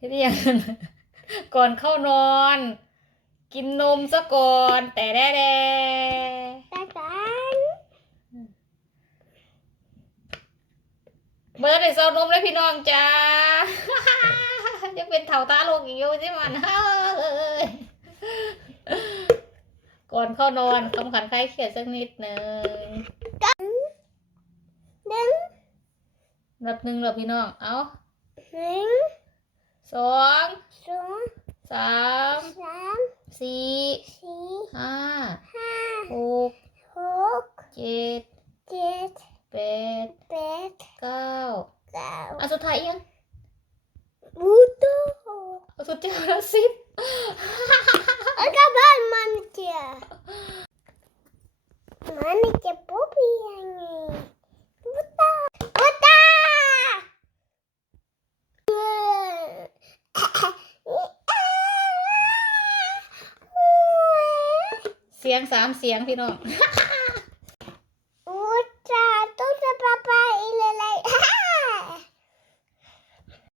เฮ็ดอหยังก่อนเข้านอน กินนมซะก่อน แต่แด่แด่ตาตานเมื่อได้เซานมแล้วพี่น้องจ้าจะเป็นเถาตาโลกอีกอยู่ใช่ไหมนเฮ้ยก่อนเข้านอนคำขันใครเขียนสักนิดหนึ่งหนึ่งนับหนึ่งแล้วพี่น้อง เอาหนึ่ง สองสองสามสามสี่สี่ห้าห้าหกหกเจ็ดเจ็ดแปดแปดเก้าเก้าอันสุดท้ายยังบูโตอันสุดท้ายแล้วสิบ แล้วก็บ้านมันเจ้ามันจะปุ๊บยังไงบูตาบูตาเออ เสียงสามเสียงพี่น้อง